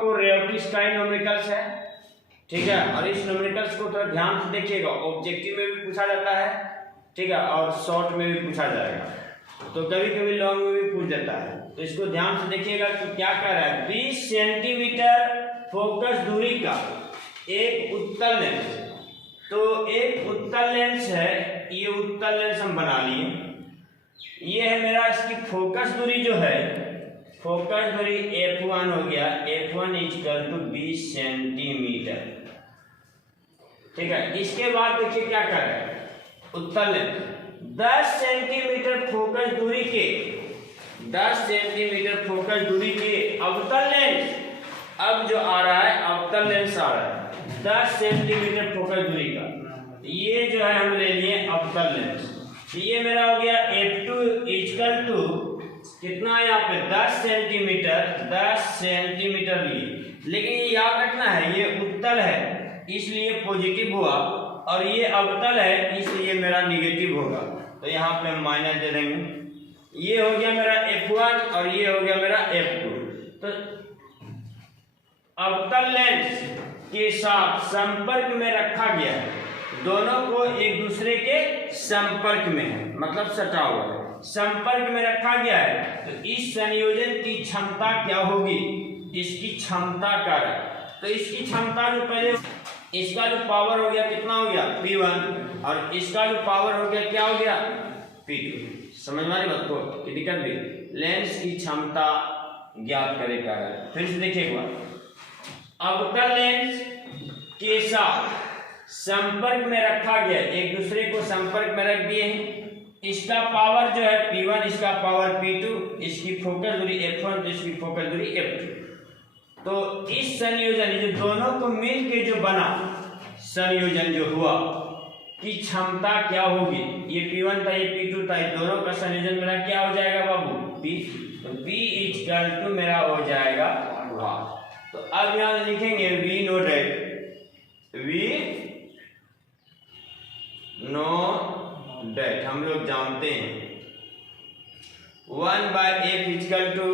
को relative kind numericals है, ठीक है। और इस न्यूमेरिकल्स को थोड़ा ध्यान से देखिएगा, ऑब्जेक्टिव में भी पूछा जाता है, ठीक है, और शॉर्ट में भी पूछा जाएगा, तो कभी कभी लॉन्ग में भी पूछ जाता है। तो इसको ध्यान से देखिएगा कि क्या कह रहा है। 20 सेंटीमीटर फोकस दूरी का एक उत्तल लेंस, तो एक उत्तल लेंस है, ये उत्तल लेंस हम बना लिए। ये है मेरा, इसकी फोकस दूरी जो है, फोकस दूरी f1 हो गया, f1 इक्वल टू 20 सेंटीमीटर, ठीक है। इसके बाद देखिए क्या कर रहा है, उत्तल लेंस 10 सेंटीमीटर फोकस दूरी के, 10 सेंटीमीटर फोकस दूरी के अवतल लेंस, अब जो आ रहा है अवतल लेंस आ रहा है 10 सेंटीमीटर फोकस दूरी का, ये जो है हम ले लिए अवतल लेंस। ये मेरा हो गया f2 इक्वल टू कितना है यहाँ पे 10 सेंटीमीटर, 10 सेंटीमीटर लिए। लेकिन ये याद रखना है ये उत्तल है इसलिए पॉजिटिव हुआ, और ये अवतल है इसलिए मेरा निगेटिव होगा, तो यहाँ पे माइनस दे देंगे। ये हो गया मेरा f1 और ये हो गया मेरा f2। तो अवतल लेंस के साथ संपर्क में रखा गया है, दोनों को एक दूसरे के संपर्क में है, मतलब सटा हुआ है, संपर्क में रखा गया है। तो इस संयोजन की क्षमता क्या होगी, इसकी क्षमता क्या है, तो इसकी क्षमता जो पहले, इसका जो पावर हो गया कितना हो गया P1, और इसका जो पावर हो गया क्या हो गया P2। समझ में आ रही बात को कि दिक्कत भी, लेंस की क्षमता ज्ञात करेगा। फिर से देखिए एक बार, अवतल लेंस के साथ संपर्क में रखा गया, एक दूसरे को संपर्क में रख दिए हैं। इसका पावर जो है P1, इसका पावर P2, इसकी फोकस दूरी f1, इसकी फोकस दूरी f2। तो इस संयोजन जो दोनों को मिल के जो बना संयोजन जो हुआ की क्षमता क्या होगी, ये P1 था, ये P2 था, ये दोनों का संयोजन मेरा क्या हो जाएगा बाबू P, तो P इक्वल टू मेरा हो जाएगा 1। तो अब यहाँ लिखेंगे V noted, V noted हम लोग जानते हैं 1/f equal to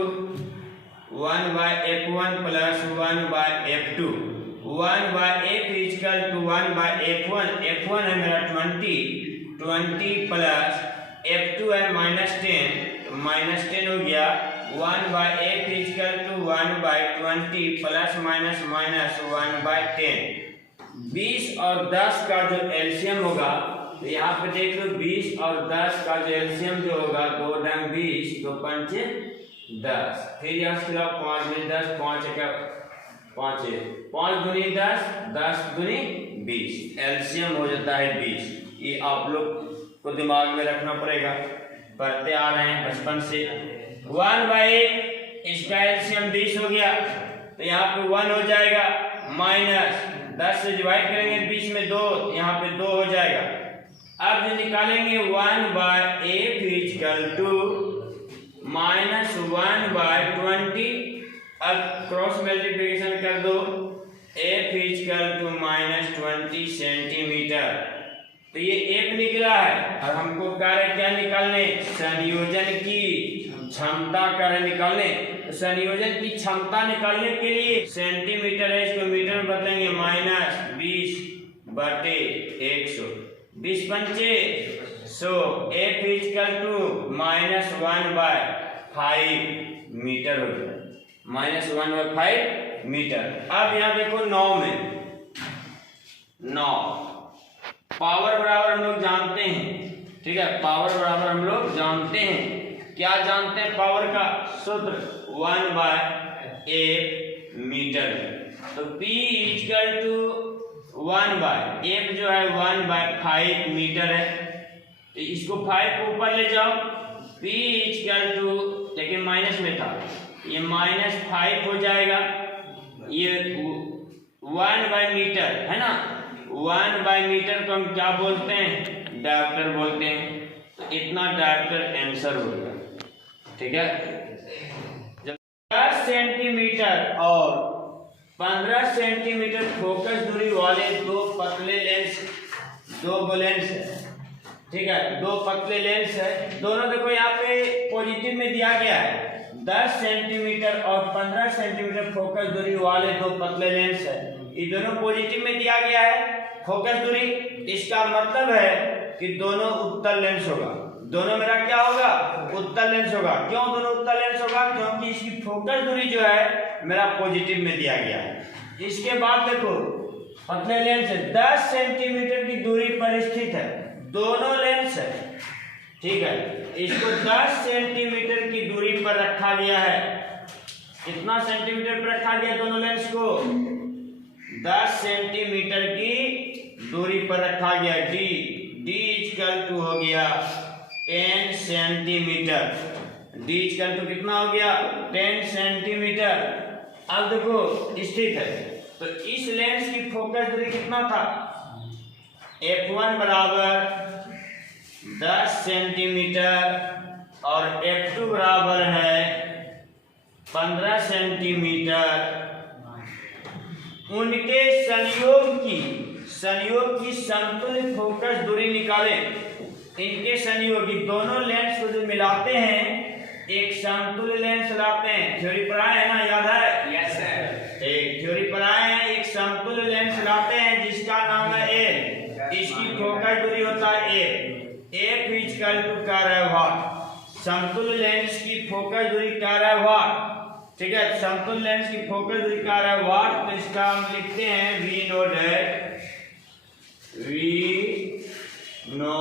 1/f1 plus 1/f2, 1/f equal to 1/f1, f1 है मेरा 20 प्लस f2 है -10, तो -10 हो गया। 1/f equal to 1/20 plus minus 1/10। 20 और 10 का जो एलसीएम होगा, तो यहाँ पे देख लो 20 और 10 का जो एलसीएम जो होगा 2 डंग 20, 2 पंचे 10, फिर यहाँ से 5 दूनी 10, 5 का 5 दूनी 10, 10 दूनी 20, एलसीएम हो जाता है 20। ये आप लोग को दिमाग में रखना पड़ेगा, पढ़ते आ रहे हैं बचपन से। 1/8 इसका एलसीएम 20 हो गया, तो यहाँ पे 1 हो जाएगा, माइनस 10 से डिवाइड करेंगे 20 में 2, यहाँ पे 2 हो जाएगा। अब जो निकालेंगे 1/f इक्वल टू -1/20, अब क्रॉस मल्टीप्लिकेशन कर दो, f इक्वल टू -20 सेंटीमीटर, तो ये f निकला है। और हमको कार्य क्या निकालने, संयोजन की क्षमता कार्य निकालने। तो संयोजन की क्षमता निकालने के लिए सेंटीमीटर है, इसको मीटर में बदलेंगे, -20/100, 20 पंचे 100, f इक्वल टू -1/5 मीटर हो गया, -1/5 मीटर। अब यहाँ देखो 9 में 9 पावर बराबर हम लोग जानते हैं, ठीक है, पावर बराबर हम लोग जानते हैं, क्या जानते हैं पावर का सूत्र 1/f मीटर। तो P इक्वल टू 1/f जो है 1/5 मीटर है, तो इसको 5 को ऊपर ले जाओ, P इक्वल टू, लेकिन माइनस में था, ये -5 हो जाएगा, ये 1/मीटर है ना, 1/मीटर को हम क्या बोलते हैं, डायमीटर बोलते हैं। तो इतना डायमीटर आंसर हो गया, ठीक है। 10 सेंटीमीटर और 15 सेंटीमीटर फोकस दूरी वाले दो पतले लेंस, दो लेंस है, ठीक है, दो पतले लेंस है, दोनों देखो यहाँ पे पॉजिटिव में दिया गया है, 10 सेंटीमीटर और 15 सेंटीमीटर फोकस दूरी वाले दो पतले लेंस है, ये दोनों पॉजिटिव में दिया गया है फोकस दूरी। इसका मतलब है कि दोनों उत्तल लेंस होगा, दोनों मेरा क्या होगा, उत्तल लेंस होगा। क्यों दोनों उत्तल लेंस होगा, क्योंकि इसकी फोकस दूरी जो है मेरा पॉजिटिव में दिया गया है। इसके बाद देखो पतले लेंस 10 सेंटीमीटर की दूरी पर स्थित है, दोनों लेंस है, ठीक है, इसको 10 सेंटीमीटर की दूरी पर रखा गया है। कितना सेंटीमीटर पर रखा गया दोनों लेंस को, 10 सेंटीमीटर की दूरी पर रखा गया। डी इक्वल टू हो गया 10 सेंटीमीटर, डी इक्वल टू कितना हो गया 10 सेंटीमीटर। अब देखो स्थित है, तो इस लेंस की फोकस दूरी कितना था, f1 बराबर 10 सेंटीमीटर और f2 बराबर है 15 सेंटीमीटर। उनके संयोग की समतुल्य फोकस दूरी निकालें। इनके संयोगी दोनों लेंस को जो मिलाते हैं एक समतुल्य लेंस लाते हैं। थ्योरी पढ़ाए है ना, याद है? Yes sir. एक थ्योरी पढ़ाए हैं, एक समतुल्य लेंस लाते हैं जिसका नाम है ए, इसकी फोकस दूरी होता है ए इक्वल टू क्या है वाट। समतुल्य लेंस की फोकस दूरी क्या है वाट, ठीक है, समतुल्य लेंस की फोकस दूरी क्या है वाट। तो इसका हम लिखते हैं वी नो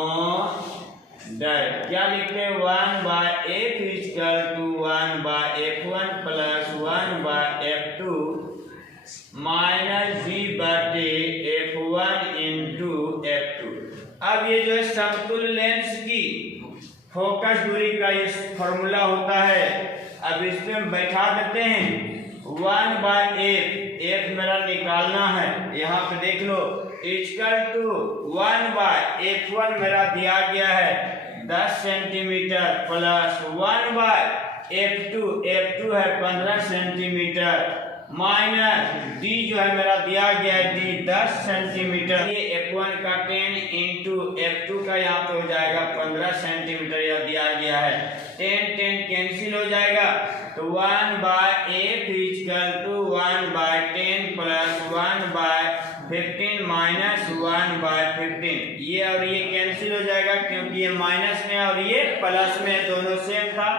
दैट क्या लिखते हैं 1/f equal to 1/f1 plus 1/f2 minus v/f1 into f2। अब ये जो है समतुल्य लेंस की फोकस दूरी का ये फॉर्मूला होता है। अब इसमें हम बैठा देते हैं 1/f, f मेरा निकालना है, यहाँ पे देख लो इक्वल टू 1/f1 मेरा दिया गया है 10 सेंटीमीटर प्लस 1/f2, f2 है 15 सेंटीमीटर माइनस d जो है मेरा दिया गया है d 10 सेंटीमीटर। ये f1 का 10 इंटू f2 का यहाँ पे हो जाएगा 15 सेंटीमीटर, यह दिया गया है। 10 कैंसिल हो जाएगा, तो 1/f equal to 1/10 plus 1/15 minus 1/15। ये और ये कैंसिल हो जाएगा क्योंकि ये माइनस में और ये प्लस में, दोनों सेम था,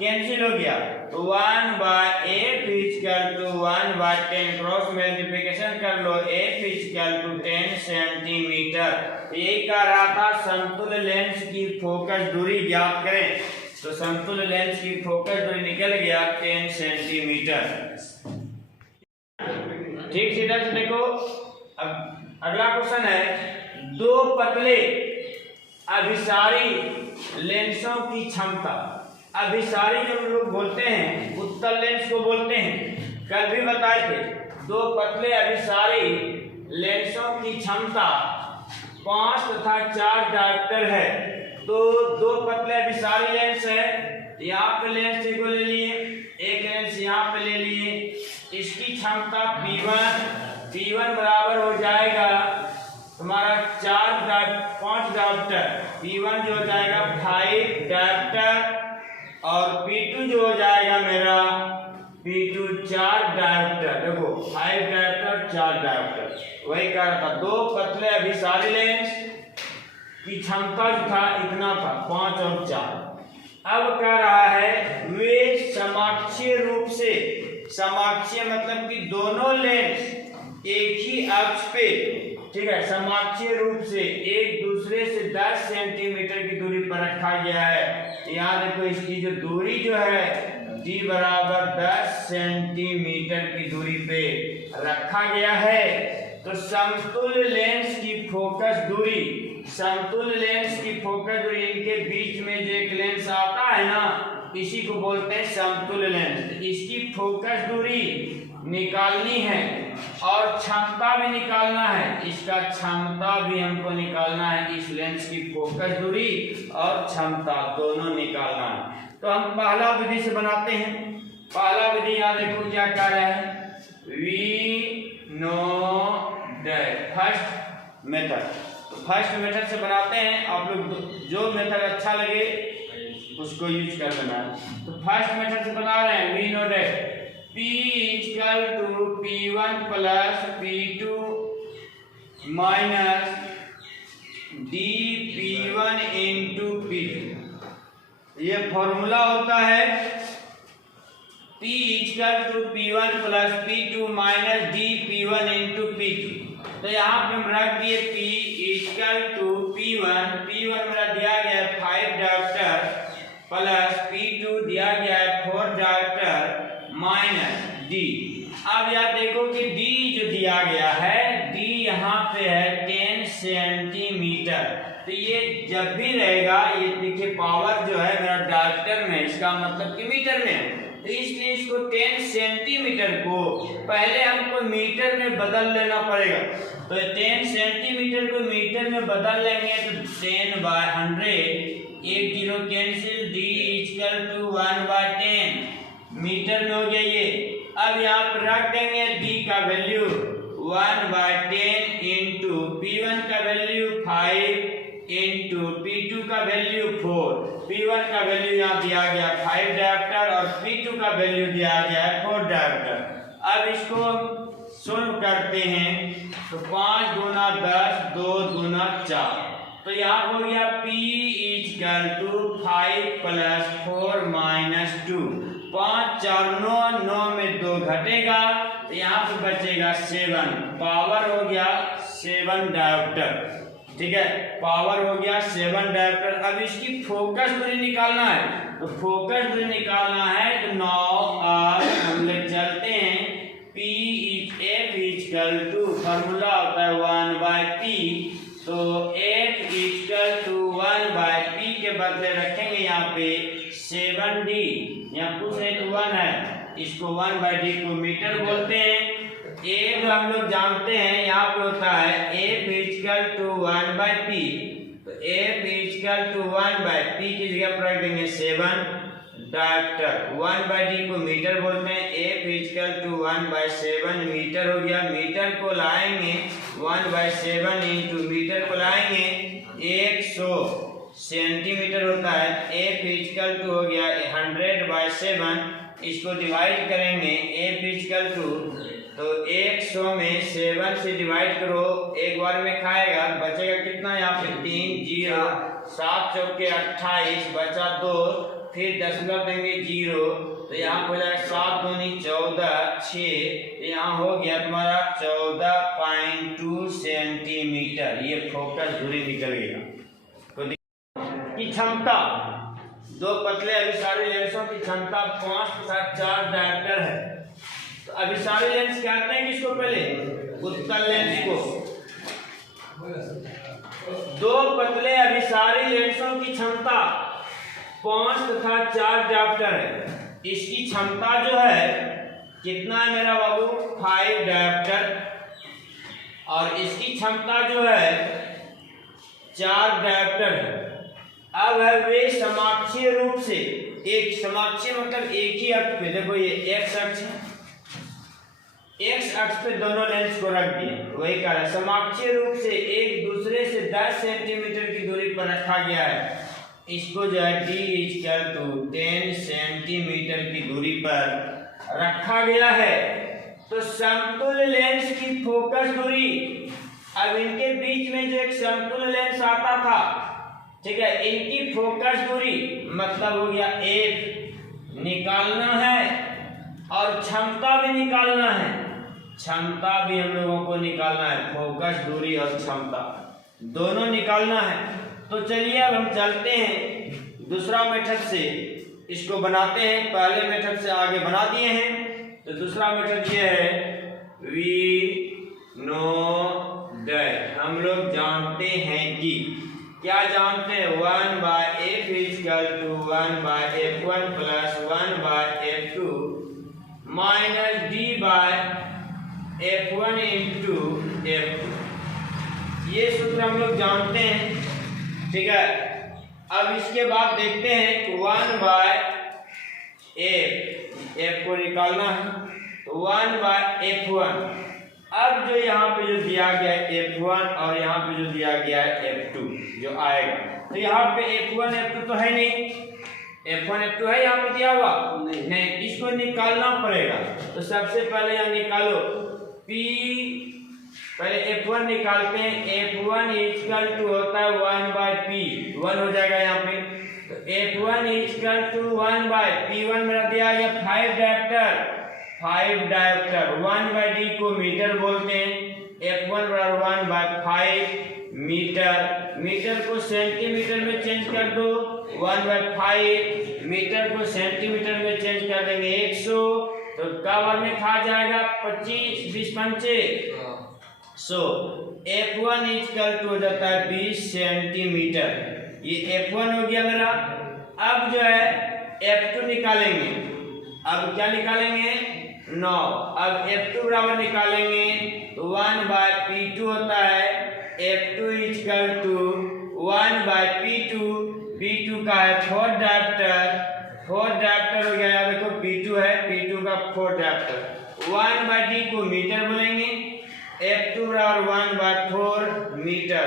कैंसिल हो गया। तो 1/f equal to 1/10 cross multiplication कर लो, f इक्वल टू 10 सेंटीमीटर। ये कह रहा था समतुल्य लेंस की फोकस दूरी ज्ञात करें, तो समतुल्य लेंस की फोकस दूरी निकल गया 10 सेंटीमीटर। ठीक सीधा से देखो। अब अगला क्वेश्चन है, दो पतले अभिसारी लेंसों की क्षमता। अभिसारी जो हम लोग बोलते हैं उत्तल लेंस को बोलते हैं, कल भी बताए थे। दो पतले अभिसारी लेंसों की क्षमता 5 तथा 4 डायोप्टर है। तो दो पतले अभिसारी लेंस है, यहाँ पे लेंस को ले लिए, एक लेंस यहाँ पे ले लिए, इसकी क्षमता P1 बराबर हो जाएगा तुम्हारा 5 डायोप्टर। P1 जो हो जाएगा 5 डायोप्टर और P2 जो हो जाएगा मेरा P2 4 डायोप्टर। देखो 5 डायोप्टर 4 डायोप्टर, वही कह रहा था। दो पतले अभिसारी लेंस की क्षमता जो था इतना था 5 और 4। अब कह रहा है वे समाक्षीय रूप से, समाक्षीय मतलब कि दोनों लेंस एक ही अक्ष पे, ठीक है, समाक्षीय रूप से एक दूसरे से 10 सेंटीमीटर की दूरी पर रखा गया है। यहाँ देखो इसकी जो दूरी जो है d बराबर 10 सेंटीमीटर की दूरी पे रखा गया है। तो समतुल्य लेंस की फोकस दूरी, समतुल्य लेंस की फोकस दूरी, इनके बीच में जो एक लेंस आता है ना, इसी को बोलते हैं समतुल्य लेंस। इसकी फोकस दूरी निकालनी है और क्षमता भी निकालना है, इसका क्षमता भी हमको निकालना है। इस लेंस की फोकस दूरी और क्षमता दोनों निकालना है। तो हम पहला विधि से बनाते हैं। पहला विधि यहाँ देखो क्या कह रहा है, we know that first method. तो फर्स्ट मेथड से बनाते हैं। आप लोग जो मेथड अच्छा लगे उसको यूज कर लेना है। तो फर्स्ट मेथड से बना रहे हैं, we know that P equal to P1 plus P2 minus dP1 into P2। ये फॉर्मूला होता है P equal to P1 plus P2 minus dP1 into P2। तो यहाँ पे हम रख दिए P इक्वल टू P1 मेरा दिया गया है 5 डायोप्टर प्लस P2 दिया गया है 4 डायोप्टर माइनस D। अब यार देखो कि D जो दिया गया है, D यहाँ पे है 10 सेंटीमीटर। तो ये जब भी रहेगा, ये देखिए पावर जो है मेरा डायोप्टर में, इसका मतलब कि मीटर में है, तो इसलिए इसको 10 सेंटीमीटर को पहले हमको मीटर में बदल लेना पड़ेगा। तो 10 सेंटीमीटर को मीटर में बदल लेंगे तो 10/100, 1 0 cancel, D equal to 1/10 metre में हो गया ये। अब यहाँ पर रख देंगे D का वैल्यू 1/10 इंटू P1 का वैल्यू 5 इंटू P2 का वैल्यू 4। P1 का वैल्यू यहाँ दिया गया 5 डायोप्टर और P2 का वैल्यू दिया गया है 4 डायोप्टर। अब इसको सोल्व करते हैं तो 5 दूना 10, 2 दूना 4। तो यहाँ हो गया P equal to 5 plus 4 minus 2। 5 4 9, 9 में 2 घटेगा तो यहाँ पे बचेगा 7। पावर हो गया 7 डायोप्टर। ठीक है, पावर हो गया 7 डायोप्टर। अब इसकी फोकस दूरी निकालना है, तो फोकस दूरी निकालना है तो 9 और हम लोग चलते हैं P F equal to formula होता है 1/P। तो F इक्वल टू 1/P के बदले रखेंगे यहाँ पे 7D। यहाँ पूछ रहे तो 1 है, इसको 1/D को मीटर बोलते हैं। F हम लोग जानते हैं यहाँ पे होता है F इक्वल टू 1/P। तो F इक्वल टू 1/P की जगह पर रख देंगे 7 डायोप्टर। 1/D को मीटर बोलते हैं। F इक्वल टू 1/7 मीटर हो गया। मीटर को लाएंगे 1/7 इंटू मीटर को लाएंगे 100 सेंटीमीटर होता है। F इक्वल टू हो गया 100/7। इसको डिवाइड करेंगे F इक्वल टू, तो 100 में 7 से डिवाइड करो, एक बार में खाएगा, बचेगा कितना यहाँ पे 3 0, 7 चौके 28, बचा 2, फिर दशमलव देंगे 0, तो यहाँ हो जाएगा 7 दूनी 14, 6, यहाँ हो गया तुम्हारा 14.2 सेंटीमीटर। ये फोकस दूरी निकल गया। की क्षमता, दो पतले अभिसारी लेंसों की क्षमता 5 के साथ 4 डायोप्टर है। तो अभिसारी लेंस कहते हैं किसको, पहले उत्तल लेंस को। दो पतले अभिसारी लेंसों की क्षमता 5 तथा 4 डायोप्टर है। इसकी क्षमता जो है कितना है मेरा बाबू, 5 डायोप्टर, और इसकी क्षमता जो है 4 डायोप्टर है। अब है वे समाक्षीय रूप से, एक समाक्षीय मतलब एक ही अक्ष पे, देखो ये एक्स अक्ष है, एक्स अक्ष पे दोनों लेंस को रख दिए, वही कह रहा है समाक्षीय रूप से एक दूसरे से 10 सेंटीमीटर की दूरी पर रखा गया है। इसको जो है D इक्वल टू 10 सेंटीमीटर की दूरी पर रखा गया है। तो समतुल्य लेंस की फोकस दूरी, अब इनके बीच में जो एक समतुल्य लेंस आता था, ठीक है, इनकी फोकस दूरी मतलब हो गया F निकालना है और क्षमता भी निकालना है। क्षमता भी हम लोगों को निकालना है, फोकस दूरी और क्षमता दोनों निकालना है। तो चलिए अब हम चलते हैं दूसरा मेथड से, इसको बनाते हैं। पहले मेथड से आगे बना दिए हैं, तो दूसरा मेथड ये है वी नो दैट, हम लोग जानते हैं कि, क्या जानते हैं, 1/F equal to 1/F1 plus 1/F2 minus D/F1 into F2। ये सूत्र हम लोग जानते हैं, ठीक है। अब इसके बाद देखते हैं 1/F को निकालना है, तो 1/F1। अब जो यहाँ पे जो दिया गया है F1 और यहाँ पे जो दिया गया है F2 जो आएगा, तो यहाँ पे F1 F2 तो है नहीं, F1 F2 है यहाँ पे दिया हुआ नहीं, इसको निकालना पड़ेगा। तो सबसे पहले यहाँ निकालो P, पहले F1 निकालते हैं। F1 इक्वल टू होता है 1/P, 1 हो जाएगा यहाँ पे। तो F1 इक्वल टू 1/P1 मेरा दिया गया 5 डायप्टर 1/D को मीटर बोलते हैं। F1 बराबर 1/5 मीटर, मीटर को सेंटीमीटर में चेंज कर दो, 1/5 मीटर को सेंटीमीटर में चेंज कर देंगे 100, तो कवर में खा जाएगा 25 20 पंचे 100। F1 इक्वल टू हो जाता है 20 सेंटीमीटर। ये F1 हो गया मेरा। अब जो है F2 निकालेंगे। अब क्या निकालेंगे 9। अब F2 बराबर निकालेंगे तो 1/P2 होता है। F2 equal to 1/P2, P2 का है 4 डायप्टर हो गया। यहाँ देखो P2 है, P2 का 4 डायप्टर। 1/D को मीटर बोलेंगे। F2 बराबर 1/4 metre.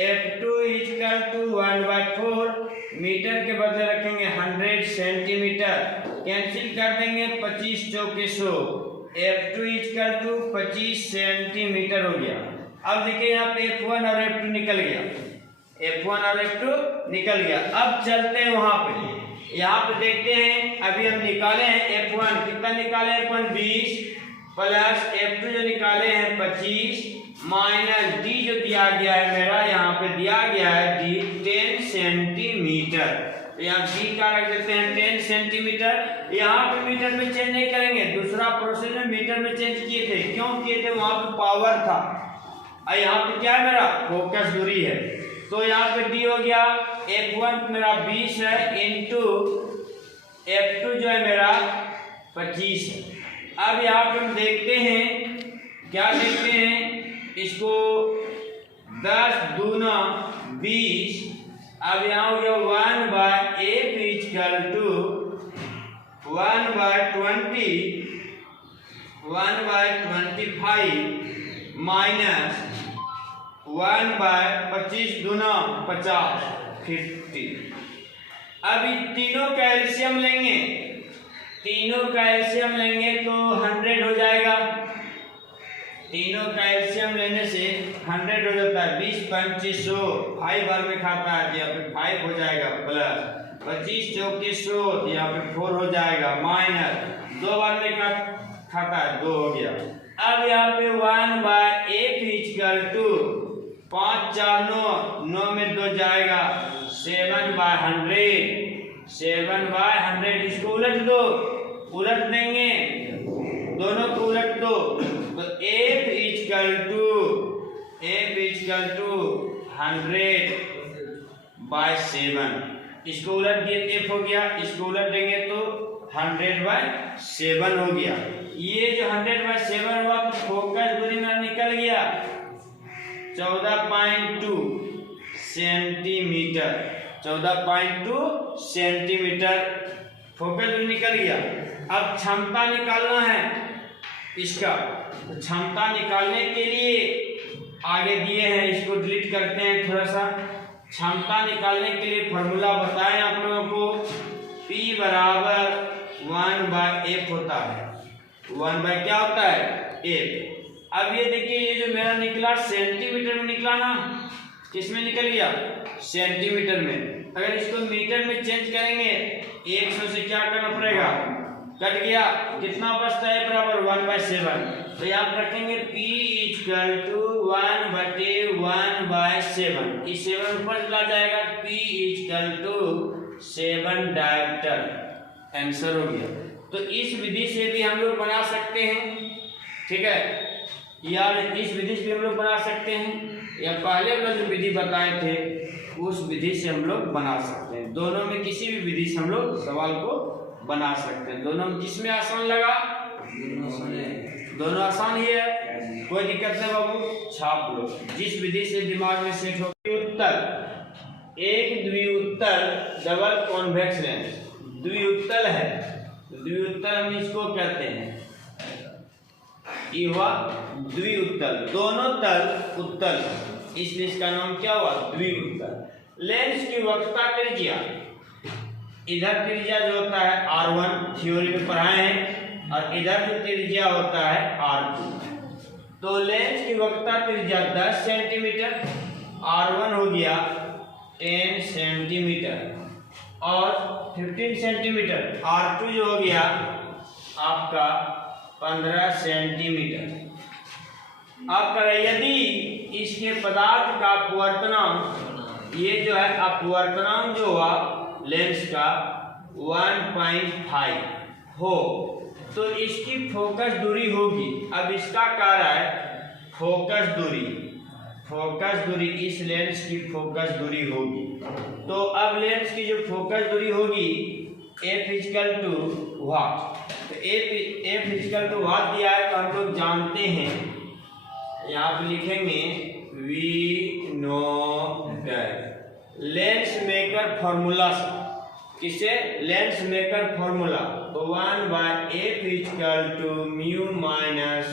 F2 equal to 1/4 metre के बदले रखेंगे 100 सेंटीमीटर, कैंसिल कर देंगे 25 चौके 100। F2 इक्वल टू 25 सेंटीमीटर हो गया। अब देखिए यहाँ पे F1 और F2 निकल गया, F1 और F2 निकल गया। अब चलते हैं वहां पे, यहाँ पे देखते हैं अभी हम निकाले हैं F1 कितना निकाले हैं, F1 20 प्लस F2 जो निकाले हैं 25 माइनस D जो दिया गया है मेरा, यहाँ पे दिया गया है D 10 सेंटीमीटर। तो यहाँ D का रख देते हैं 10 सेंटीमीटर। यहाँ पे मीटर में चेंज नहीं करेंगे, दूसरा प्रोसेस में मीटर में चेंज किए थे। क्यों किए थे, वहां पे पावर था और यहाँ पे क्या है मेरा फोकस दूरी है। तो यहाँ पे D हो गया F1 मेरा 20 है इंटू F2 जो है मेरा 25 है। अब यहाँ पे हम देखते हैं, क्या देखते हैं, इसको 10 दूना 20। अब यहाँ हो गया 1/F इक्वल टू 1/25 माइनस 1/25 दूना 50 50। अब तीनों कैल्शियम लेंगे, तीनों कैल्शियम लेंगे तो 100 हो जाएगा। तीनों कैल्शियम लेने से 100 हो जाता है। 20 पंचे 100, 5 बार में खाता है, यहाँ पे 5 हो जाएगा प्लस 25 चौके 100, यहाँ पे 4 हो जाएगा माइनस 2 बार में खाता है 2 हो गया। अब यहाँ पे 1/F इक्वल टू 5 4 9 में 2 जाएगा 7/100, 7/100। इसको उलट दो, उलट देंगे, दोनों को उलट दो तो F इक्वल टू 100/7। इसको उलट दिए F हो गया, इसको उलट देंगे तो 100/7 हो गया। ये जो 100/7 हुआ तो फोकस दूरी में निकल गया 14.2 सेंटीमीटर, 14.2 सेंटीमीटर फोकस दूरी निकल गया। अब क्षमता निकालना है इसका, तो क्षमता निकालने के लिए आगे दिए हैं, इसको डिलीट करते हैं थोड़ा सा। क्षमता निकालने के लिए फॉर्मूला बताएं आप लोगों को, P बराबर 1/F होता है। 1 क्या होता है F। अब ये देखिए, ये जो मेरा निकला सेंटीमीटर में निकला ना, किसमें निकल गया सेंटीमीटर में। अगर इसको मीटर में चेंज करेंगे 100 से क्या करना पड़ेगा, कट गया, कितना बचता है बराबर 1/7। तो यहाँ रखेंगे P इक्वल टू 1/1/7। इस 7 ऊपर चला जाएगा, P equal to 7 dioptre. Answer हो गया। तो इस विधि से भी हम लोग बना सकते हैं, ठीक है, या इस विधि से भी हम लोग बना सकते हैं, या पहले हम लोग जो विधि बताए थे उस विधि से हम लोग बना सकते हैं। दोनों में किसी भी विधि से हम लोग सवाल को बना सकते हैं। दोनों में जिसमें आसान लगा, दोनों आसान ही है, कोई दिक्कत नहीं बाबू, छाप लो जिस विधि से दिमाग में सेट हो। द्विउत्तल, एक द्विउत्तल डबल कॉन्वेक्स लेंस द्विउत्तल है। द्विउत्तल हम इसको कहते हैं, ये हुआ द्विउत्तल, दोनों तल उत्तल, इसलिए इसका नाम क्या हुआ द्विउत्तल। लेंस की वक्रता त्रिज्या इधर त्रिज्या जो होता है R1 थ्योरी में पढ़ाए हैं, और इधर जो त्रिज्या होता है R2। तो लेंस की वक्रता त्रिज्या 10 सेंटीमीटर, R1 हो गया 10 सेंटीमीटर और 15 सेंटीमीटर, R2 जो हो गया आपका 15 सेंटीमीटर। अब करें यदि इसके पदार्थ का अपवर्तनांक, ये जो है अपवर्तनांक जो हुआ लेंस का 1.5 हो, तो इसकी फोकस दूरी होगी। अब इसका कार्य है फोकस दूरी, फोकस दूरी इस लेंस की फोकस दूरी होगी। तो अब लेंस की जो फोकस दूरी होगी F इक्वल टू व्हाट, तो F इक्वल टू व्हाट दिया है, तो हम लोग जानते हैं, यहाँ पे लिखेंगे we know that lens maker formula, किसे लेंस मेकर फॉर्मूला, तो 1/F equal to mu minus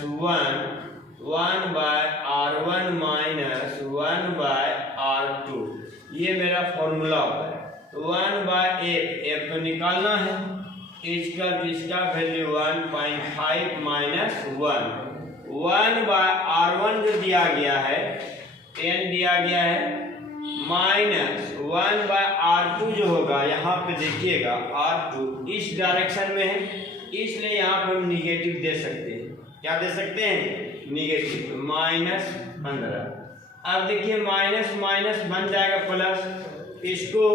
1/R1 minus 1/R2, ये मेरा फॉर्मूला होता है। तो 1/F तो निकालना है, इसका वैल्यू 1.5 माइनस 1/R1 जो दिया गया है 10 दिया गया है, माइनस 1/R2 जो होगा, यहाँ पे देखिएगा R2 इस डायरेक्शन में है, इसलिए यहाँ पे हम निगेटिव दे सकते हैं। क्या दे सकते हैं? Negative, minus 15। अब देखिए माइनस माइनस बन जाएगा प्लस, इसको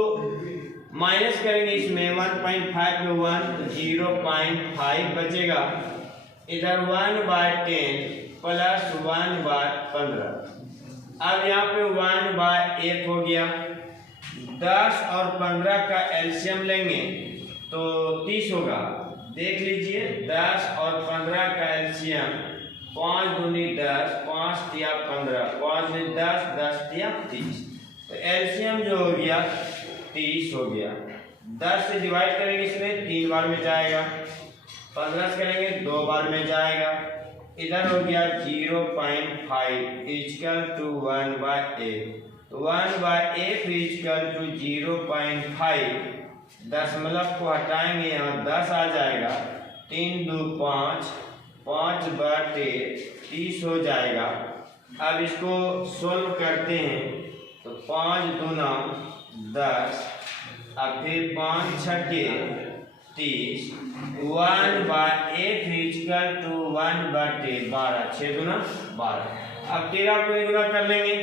माइनस करेंगे, इसमें 1.5 में 1 0.5 बचेगा, इधर 1/10 प्लस 1/15। अब यहाँ पे 1/F हो गया। 10 और 15 का एलसीएम लेंगे तो 30 होगा। देख लीजिए 10 और 15 का एलसीएम, 5 दूनी 10, 5 तिया 15, 5 में 10, 10 तिया 30, तो एलसीएम जो हो गया 30 हो गया। 10 से डिवाइड करेंगे, इसमें 3 बार में जाएगा, 15 से करेंगे 2 बार में जाएगा, इधर हो गया 0.5 इक्वल टू 1/F, तो 1/F इक्वल टू 0.5, दशमलव को हटाएंगे, यहाँ 10 आ जाएगा, 3 2 5, 5/30 हो जाएगा। अब इसको सोल्व करते हैं, तो 5 दूना 10, अब फिर 5 छके 30, 1/F इक्वल टू 1/12, 6 दूना 12। अब 13 को गुना कर लेंगे,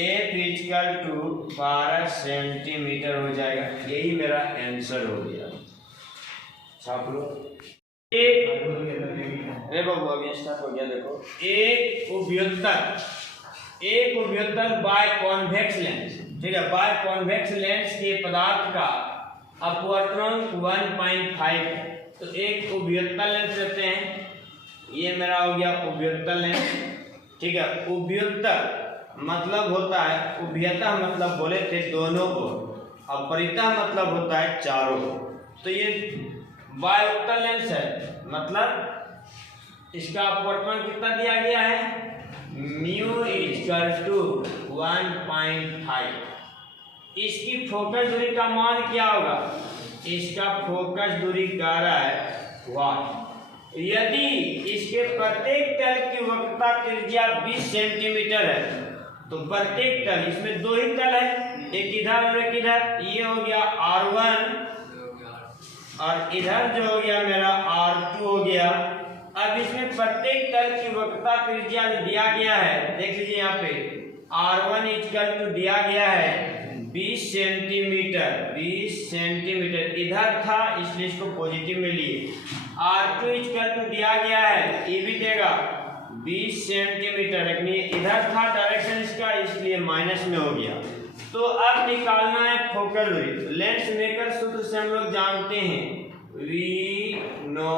F इक्वल टू 12 सेंटीमीटर हो जाएगा। यही मेरा आंसर हो गया। छाप लो। अरे बाबू अभी स्टार्ट हो गया। देखो एक उभयतल बाय कॉन्वेक्स लेंस, ठीक है, बाय कॉन्वेक्स लेंस के पदार्थ का अपवर्तनांक 1.5 है। तो एक उभयतल लेंस लेते हैं, ये मेरा हो गया उभयतल लेंस, ठीक है। उभयतल मतलब होता है, उभयतः मतलब बोले थे दोनों ओर, और परितः मतलब होता है चारों ओर। तो ये बायोत्तल लेंस है, मतलब इसका अपवर्तनांक कितना दिया गया है, म्यू इक्वल टू 1.5। इसकी फोकस दूरी का मान क्या होगा, इसका फोकस दूरी कह रहा है वाट। यदि इसके प्रत्येक तल की वक्रता त्रिज्या 20 सेंटीमीटर है, तो प्रत्येक तल, इसमें 2 ही तल है, एक इधर और एक इधर, ये हो गया R1 और इधर जो हो गया मेरा R2 हो गया। अब इसमें प्रत्येक तल की वक्रता त्रिज्या दिया गया है, देख लीजिए यहाँ पे R1 इक्वल टू दिया गया है 20 सेंटीमीटर, 20 सेंटीमीटर इधर था इसलिए इसको पॉजिटिव में लिए। R2 इक्वल टू दिया गया है, ये भी देगा 20 सेंटीमीटर, लेकिन इधर था डायरेक्शन इसका, इसलिए माइनस में हो गया। तो अब निकालना है फोकस दूरी। लेंस मेकर सूत्र से हम लोग जानते हैं, वी नो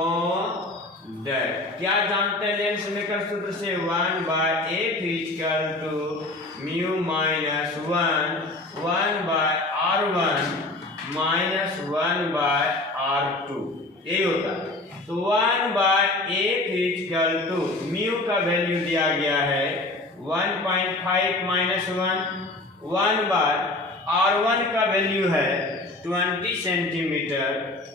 दैट, क्या जानते हैं लेंस मेकर सूत्र से, 1/F equal to mu minus 1/R1 minus 1/R2, यही होता है। तो 1/F इक्वल टू म्यू का वैल्यू दिया गया है 1.5 माइनस 1/R1 का वैल्यू है 20 सेंटीमीटर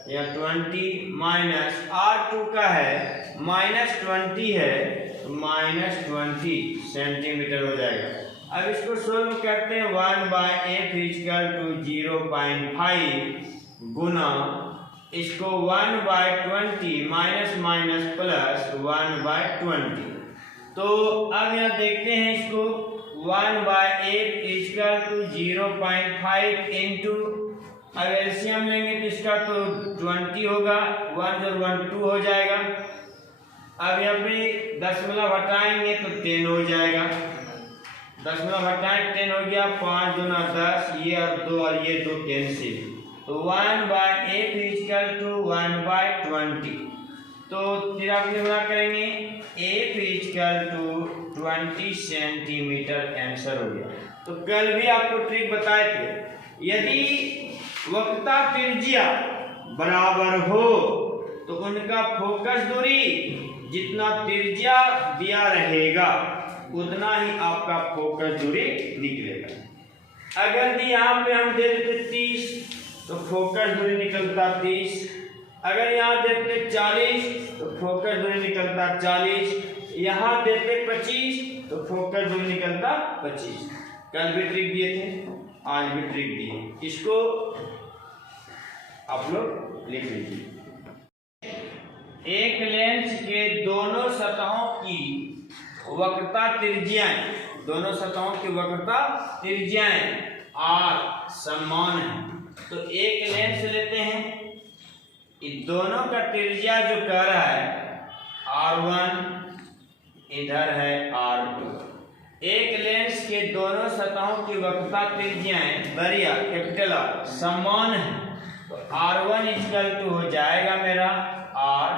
या 20 माइनस R2 का है -20 है तो -20 सेंटीमीटर हो जाएगा। अब इसको सोल्व करते हैं 1/f = 0.5 गुना इसको 1/20 माइनस माइनस प्लस 1/20। तो अब यहाँ देखते हैं इसको 1/f = 0.5 इंटू, अब एलसीएम लेंगे तो इसका तो 20 होगा, 1 और 1 2 हो जाएगा। अब यहाँ पे दशमलव हटाएंगे तो 10 हो जाएगा, दशमलव हटाएं 10 हो गया, 5 दूना 10, ये और 2 और ये 2 कैंसिल, तो 1/f = 1/20। तो फिर आप गुणा करेंगे f = 20 सेंटीमीटर आंसर हो गया। तो कल भी आपको ट्रिक बताए थे, यदि वक्रता त्रिज्या बराबर हो तो उनका फोकस दूरी जितना त्रिज्या दिया रहेगा उतना ही आपका फोकस दूरी निकलेगा। अगर यहाँ पे हम दे देते 30 तो फोकस दूरी निकलता 30, अगर यहाँ देते 40 तो फोकस दूरी निकलता 40, यहाँ देते 25 तो फोकस दूरी निकलता 25। कल भी ट्रिक दिए थे, आज भी ट्रिक दिए, इसको आप लोग लिख लीजिए। एक लेंस के दोनों सतहों की वक्रता त्रिज्याएं, दोनों सतहों की वक्रता त्रिज्याएं R समान है। तो एक लेंस लेते हैं, इन दोनों का त्रिज्या जो कह रहा है R1, इधर है R2। एक लेंस के दोनों सतहों की वक्रता त्रिज्याएं बड़िया कैपिटल R समान है, तो R1 = हो जाएगा मेरा R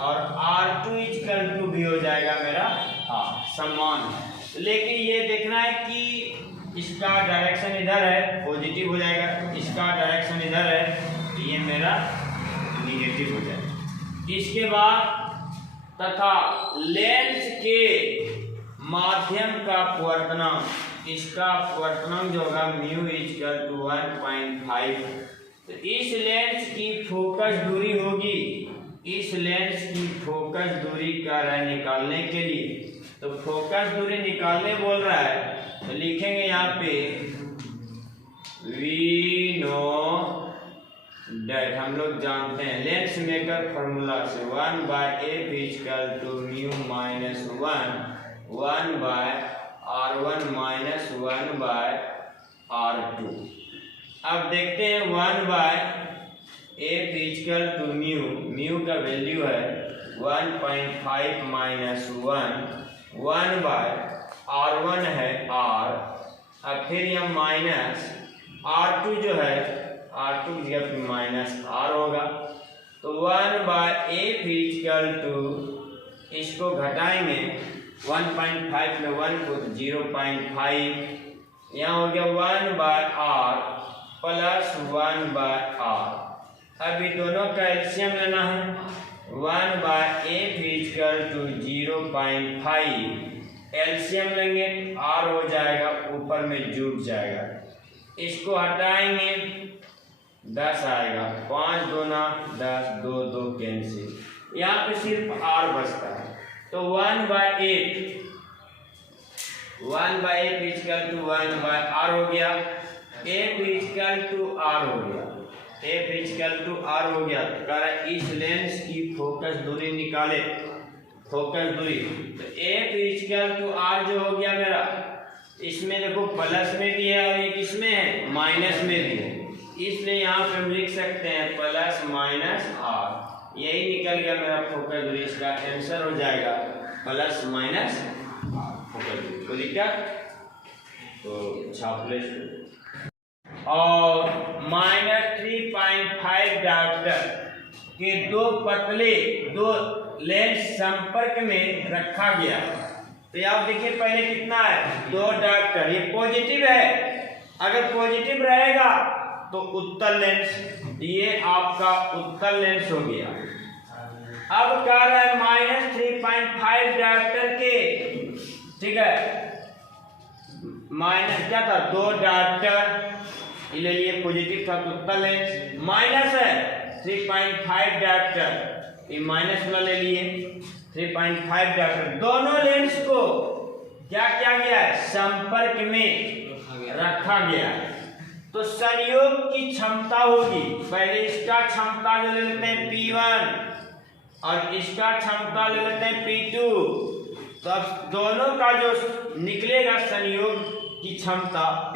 और R2 भी हो जाएगा मेरा R, समान है। लेकिन ये देखना है कि इसका डायरेक्शन इधर है, पॉजिटिव हो जाएगा, इसका डायरेक्शन इधर है, ये मेरा निगेटिव हो जाएगा। इसके बाद तथा लेंस के माध्यम का अपवर्तनांक, इसका अपवर्तनांक जो होगा μ = 1.5। तो इस लेंस की फोकस दूरी होगी, इस लेंस की फोकस दूरी का है निकालने के लिए, तो फोकस दूरी निकालने बोल रहा है तो लिखेंगे यहाँ पे V नो डेट, हम लोग जानते हैं लेंस मेकर फॉर्मूला से 1/f = μ - 1 1/r1 - 1/r2। अब देखते हैं 1/f = μ का वैल्यू है 1.5 - 1 1/r1 है R, अब फिर यह माइनस R2 जो है R2 की जगह पे -R होगा, तो 1/f = इसको घटाएंगे 1.5 में 1 को 0.5, यहाँ हो गया 1/r प्लस 1/r। अभी दोनों का एलसीएम लेना है, 1/f = 0.5, एलसीएम लेंगे R हो जाएगा, ऊपर में जुट जाएगा, इसको हटाएंगे 10 आएगा, 5 दूना 10, 2 2 कैंसिल, यहाँ पे सिर्फ R बचता है। तो 1/f = 1/r हो गया, f = R हो गया, f = R हो गया। तो कह रहा है इस लेंस की फोकस दूरी निकाले, फोकस दूरी, तो f = R जो हो गया मेरा, इसमें देखो प्लस में भी है और एक इसमें है माइनस में भी है, इसलिए यहाँ पे हम लिख सकते हैं +- R, यही निकल गया मेरा फोकस दूरी, इसका आंसर हो जाएगा +- R फोकस दूरी। को दिक्कत तो छाप ले। और -3.5 डायोप्टर के दो पतले दो लेंस संपर्क में रखा गया, तो आप देखिए पहले कितना है 2 डायोप्टर, ये पॉजिटिव है, अगर पॉजिटिव रहेगा तो उत्तल लेंस, ये आपका उत्तल लेंस हो गया। अब कह रहा है -3.5 डायोप्टर के, ठीक है, माइनस क्या था 2 डायोप्टर ये ले लिए पॉजिटिव था तो उत्तर लेंस, माइनस है 3.5 डायोप्टर, ये माइनस वाला ले लिए 3.5 डायोप्टर। दोनों लेंस को क्या किया गया है, संपर्क में रखा गया है। तो संयोग की क्षमता होगी, पहले इसका क्षमता ले लेते हैं P1 और इसका क्षमता ले लेते हैं P2। तो अब दोनों का जो निकलेगा संयोग की क्षमता P,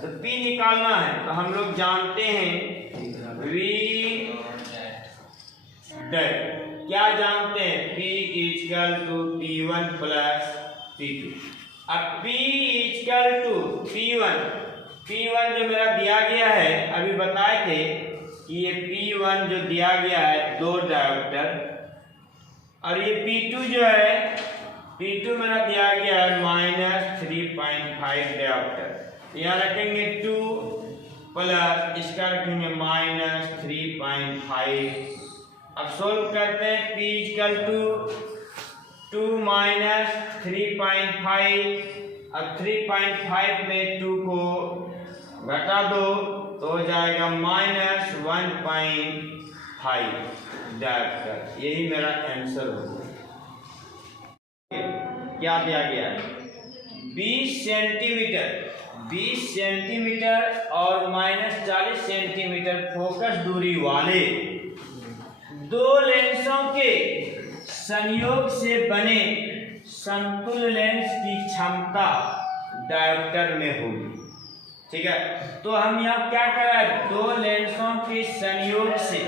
तो P निकालना है तो हम लोग जानते हैं V डेट, क्या जानते हैं, P equal to P1 plus P2। अब P इक्वल टू P1 जो मेरा दिया गया है, अभी बताए थे कि ये P1 जो दिया गया है 2 डायोप्टर, और ये P2 जो है, P2 मेरा दिया गया है -3.5 डायोप्टर। यहाँ रखेंगे 2 प्लस इसका रखेंगे -3.5। अब सोल्व करते हैं, P इक्वल टू 2 - 3.5। अब 3.5 में 2 को घटा दो तो हो जाएगा -1.5 डायोप्टर। यही मेरा आंसर होगा। क्या दिया गया है, 20 सेंटीमीटर और -40 सेंटीमीटर फोकस दूरी वाले दो लेंसों के संयोग से बने समतुल्य लेंस की क्षमता डायोप्टर में होगी। ठीक है, तो हम यहाँ क्या कर रहे हैं, दो लेंसों के संयोग से,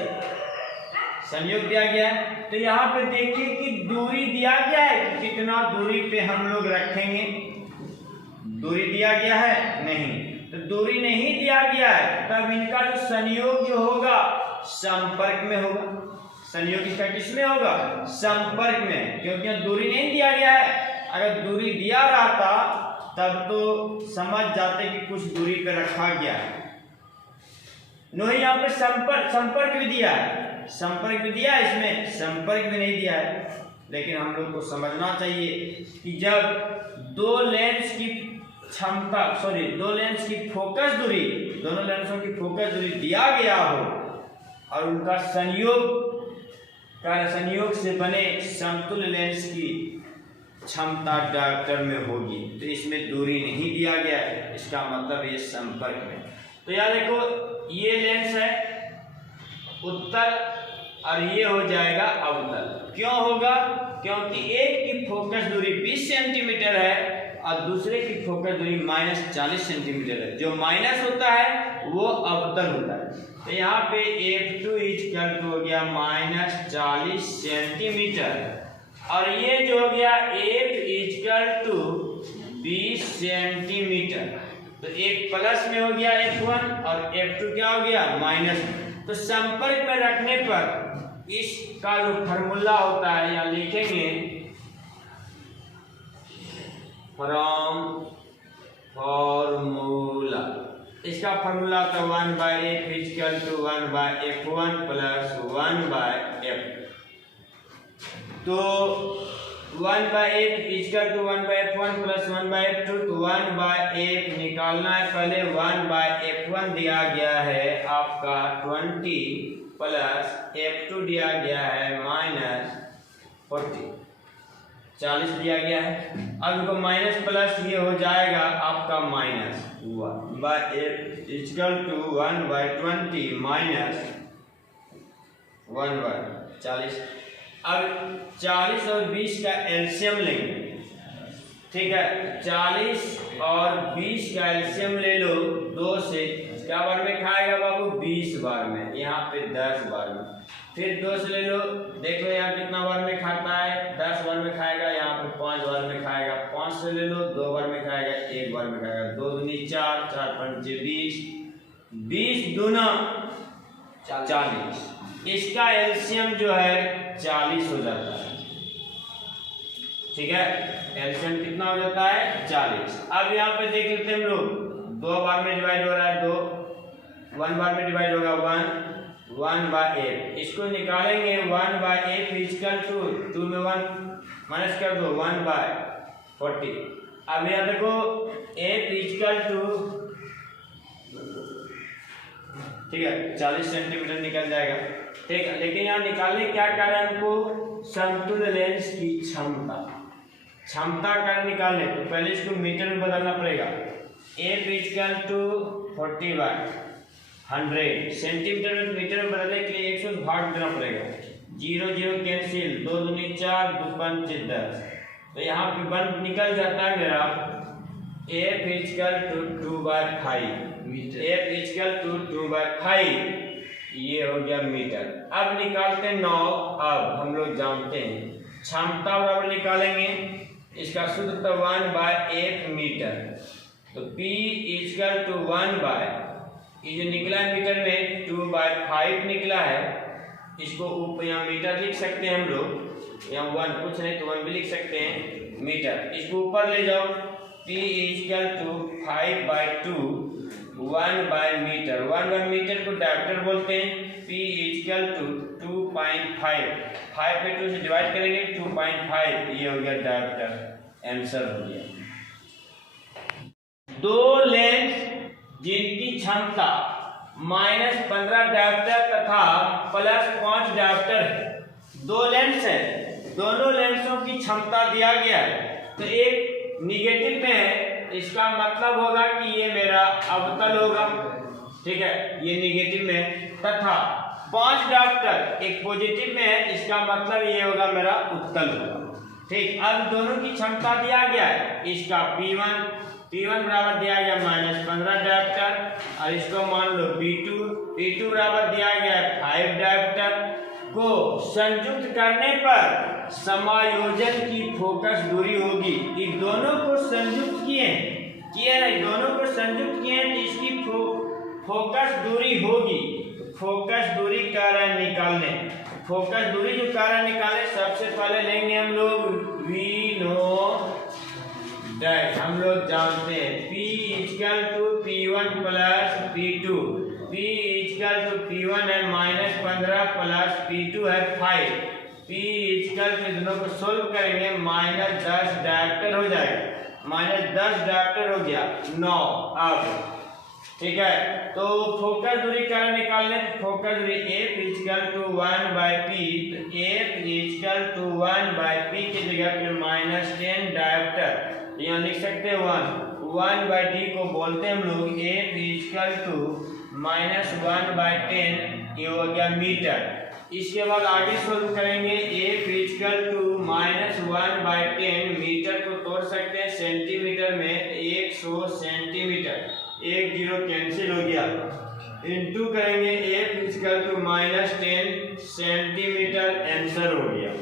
संयोग दिया गया है तो यहाँ पे देखिए कि दूरी दिया गया है कि कितना दूरी पे हम लोग रखेंगे, दूरी दिया गया है नहीं, तो दूरी नहीं दिया गया है तब इनका जो संयोग जो होगा संपर्क में होगा। संयोग इसका किसमें होगा, संपर्क में, क्योंकि दूरी नहीं दिया गया है। अगर दूरी दिया रहता तब तो समझ जाते कि कुछ दूरी पे रखा गया है। नहीं, यहाँ पे संपर्क भी दिया है, संपर्क भी दिया है, इसमें संपर्क भी नहीं दिया है। लेकिन हम लोग को समझना चाहिए कि जब दो लेंस की फोकस दूरी, दोनों लेंसों की फोकस दूरी दिया गया हो और उनका संयोग से बने समतुल्य लेंस की क्षमता डायोप्टर में होगी, तो इसमें दूरी नहीं दिया गया है, इसका मतलब ये संपर्क में। तो यार देखो, ये लेंस है उत्तल और ये हो जाएगा अवतल। क्यों होगा, क्योंकि एक की फोकस दूरी 20 सेंटीमीटर है और दूसरे की फोकस दूरी -40 सेंटीमीटर है। जो माइनस होता है वो अवतल होता है। तो यहाँ पे F2 इक्वल टू हो गया -40 सेंटीमीटर और ये जो हो गया F इक्वल टू 20 सेंटीमीटर। तो एक प्लस में हो गया F1 और F2 क्या हो गया माइनस। तो संपर्क में रखने पर इसका जो फार्मूला होता है यहाँ लिखेंगे, फॉर्मूला, इसका फार्मूला तो 1/F equal to 1/F1 plus 1/F। तो 1/F equal to 1/F1 plus 1/F2, तो 1/F निकालना है पहले। 1/F1 दिया गया है आपका 20 प्लस F2 दिया गया है -40, 40 दिया गया है। अब इनको माइनस प्लस ये हो जाएगा आपका -1/F इक्वल टू 1/20 माइनस 1/40। अब 40 और 20 का एलसीएम लेंगे, ठीक है। 40 और 20 का एलसीएम ले लो, 2 से क्या बार में खाएगा बाबू, 20 बार में, यहाँ पे 10 बार में। फिर 2 से ले लो, देखो यहाँ कितना बार में खाता है, 10 बार में खाएगा, यहाँ पे 5 बार में खाएगा। 5 से ले लो, 2 बार में खाएगा, 1 बार में खाएगा। 2 दूनी 4, 4 पंचे 20, 20 दूना 40। इसका एलसीएम जो है 40 हो जाता है, ठीक है। एलसीएम कितना हो जाता है 40। अब यहाँ पे देख लेते हैं हम लोग, 2 बार में डिवाइड हो रहा है 2, 1 बार में डिवाइड होगा 1/F। इसको निकालेंगे 1/F इक्वल टू 2 में 1 माइनस कर दो 1/40। अब यहाँ देखो F इक्वल टू ठीक है, 40 सेंटीमीटर निकल जाएगा। ठीक है, लेकिन यहाँ निकालने क्या कर रहे हैं हमको, समतुल्य लेंस की क्षमता कर निकालने, तो पहले इसको मीटर में बदलना पड़ेगा। F इक्वल टू 40/100 सेंटीमीटर में मीटर में बदलने के लिए 100 भाग देना पड़ेगा। 0 0 कैंसिल, 2 दूनी 4, 2 पंच 10, तो यहाँ पे 1 निकल जाता है मेरा। F equal to 2/5, F equal to 2/5, ये हो गया मीटर। अब निकालते हैं 9। अब हम लोग जानते हैं क्षमता बराबर निकालेंगे, इसका सूत्र 1/F मीटर, तो P इक्वल टू 1/, ये जो निकला है मीटर में 2/5 निकला है, इसको ऊपर यहाँ मीटर लिख सकते हैं हम लोग, यहाँ 1 कुछ नहीं तो 1 भी लिख सकते हैं मीटर, इसको ऊपर ले जाओ। P इक्वल टू 5/2, 1/मीटर, 1/मीटर को डायमीटर बोलते हैं। P इक्वल टू 2.5, 5 पे 2 से डिवाइड करेंगे 2.5, ये हो गया डायमीटर, आंसर हो गया। दो लेंस जिनकी क्षमता -15 डायमीटर तथा +5 डायमीटर है, दो लेंस है, दोनों लेंसों की क्षमता दिया गया है, तो एक निगेटिव में है, इसका मतलब होगा कि ये मेरा अवतल होगा। ठीक है, ये निगेटिव में, तथा 5 डायमीटर एक पॉजिटिव में है, इसका मतलब ये होगा मेरा उत्तल होगा। ठीक, अब दोनों की क्षमता दिया गया है, इसका P1 बराबर दिया गया -15 डायमीटर, और इसको मान लो P2 बराबर दिया गया है 5 डायमीटर, को संयुक्त करने पर समायोजन की फोकस दूरी होगी। ये दोनों को संयुक्त किए ना, दोनों को संयुक्त किए तो इसकी फोकस दूरी होगी। फोकस दूरी कारण निकालने, फोकस दूरी जो कारण निकाले, सबसे पहले लेंगे हम लोग V नो डैश, हम लोग जानते हैं P equal to P1 plus P2, P equal to P1 है -15 प्लस P2 है 5, P इक्वल टू दोनों को सोल्व करेंगे -10 डायमीटर हो जाएगा, -10 डायमीटर हो गया 9। अब ठीक है, तो फोकस दूरी कारण निकालने, फोकस दूरी F इक्वल टू 1/P, तो F इक्वल टू 1/P की जगह पे -10 डायमीटर यहाँ लिख सकते हैं 1/D को बोलते हैं हम लोग F इक्वल टू -1/10, ये हो गया मीटर। इसके बाद आगे सोल्व करेंगे, F इक्वल टू -1/10, मीटर को तोड़ सकते हैं सेंटीमीटर में, 100 सेंटीमीटर, 1 0 कैंसिल हो गया, इनटू करेंगे F equal to -10 centimetre, answer हो गया।